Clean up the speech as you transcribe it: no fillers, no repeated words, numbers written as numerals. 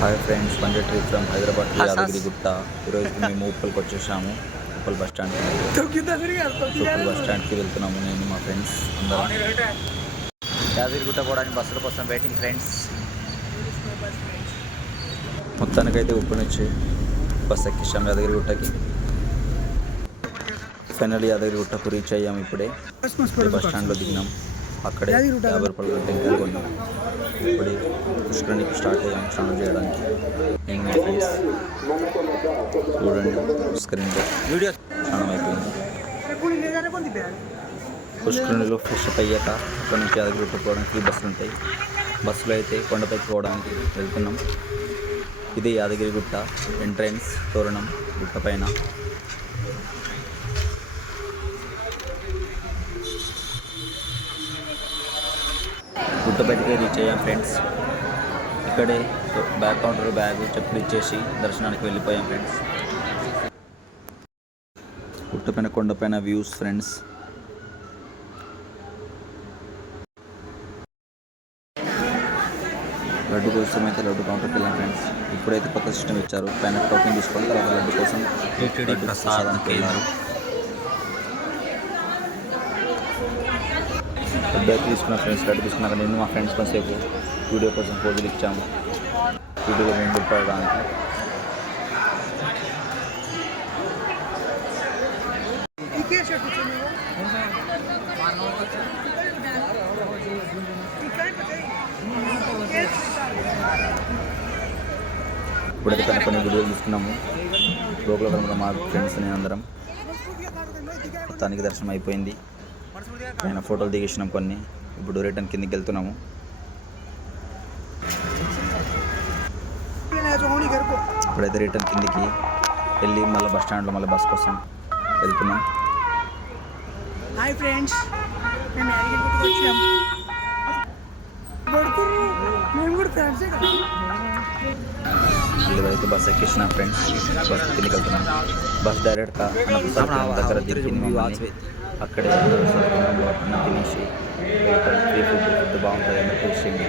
Hi friends, one day trip from Hyderabad to Yadagirigutta. ఈరోజు మేము ఉప్పల్కి వచ్చేసాము. ఉప్పల్ బస్ స్టాండ్కి వెళ్తున్నాము. నేను మా ఫ్రెండ్స్ అందరం యాదగిరిగుట్ట పోవడానికి బస్సుల కోసం వెయిటింగ్ ఫ్రెండ్స్. మొత్తానికైతే ఉప్పల్ నుంచి బస్ ఎక్కించాము యాదగిరిగుట్టకి. ఫైనల్ యాదగిరిగుట్టకు రీచ్ అయ్యాము. ఇప్పుడే బస్ స్టాండ్లో దిగినాం. అక్కడే 50 రూపాయలు టెంకాయలు కొన్నాం. ఇప్పుడే పుష్కరానికి స్టార్ట్ అయ్యాము స్నానం చేయడానికి. నేను మా ఫ్రెండ్స్ చూడండి, పుష్కరిణిలో స్నానం అయిపోయింది. పుష్కరిణిలో ఫ్రెష్ అప్ అయ్యాక అక్కడ నుంచి యాదగిరిగుట్ట పోవడానికి 3 బస్సులు ఉంటాయి. బస్సులో అయితే కొండపైకి పోవడానికి వెళ్తున్నాం. ఇది యాదగిరిగుట్ట ఎంట్రన్స్ తోరణం గుట్ట పైన. గుట్ట బయటికి రీచ్ అయ్యాం ఫ్రెండ్స్. ఇక్కడే బ్యాగ్ కౌంటర్ బ్యాగ్ చెప్పులు ఇచ్చేసి దర్శనానికి వెళ్ళిపోయాం ఫ్రెండ్స్. గుట్టపైన కొండపైన వ్యూస్ ఫ్రెండ్స్. లడ్డు కోసం అయితే లడ్డు కౌంటర్కి వెళ్ళాం ఫ్రెండ్స్. ఇప్పుడైతే కొత్త సిస్టమ్ ఇచ్చారు. పైన టోకెన్ తీసుకొని తర్వాత లడ్డు కోసం లడ్డు ప్రసాదానికి వెళ్ళారు. లడ్డు అయితే తీసుకున్న ఫ్రెండ్స్. లడ్డు తీసుకున్నాక నేను మా ఫ్రెండ్స్ కొంతసేపు వీడియో కోసం పోజులు ఇచ్చాము. వీడియోలో మేము పడడానికి ఇప్పుడైతే కొన్ని వీడియోలు తీసుకున్నాము. గోకులవరంలో మా ఫ్రెండ్స్ నేను అందరం. మొత్తానికి దర్శనం అయిపోయింది. ఆయన ఫోటోలు దిగేసినాం కొన్ని. ఇప్పుడు రిటర్న్ కిందకి వెళ్తున్నాము. ఇప్పుడైతే రిటర్న్ కిందికి వెళ్ళి మళ్ళీ బస్ స్టాండ్లో మళ్ళీ బస్ కోసం వెళ్తున్నాం. హాయ్ ఫ్రెండ్స్, మేము యాదగిరిగుట్టకు వచ్చాము. మేము కూడా ఫ్రెండ్సే కదా. అయితే బస్ ఎక్కించిన ఫ్రెండ్స్. బస్ కిందకి వెళ్తున్నాం. బస్ డైరెక్ట్గా అన్నప్రసాదం దగ్గర దిగింది మమ్మల్ని. అక్కడే అన్న తినేసి ఫ్రీ ఫుడ్ బాగుంటుంది అన్న టేస్టింగ్.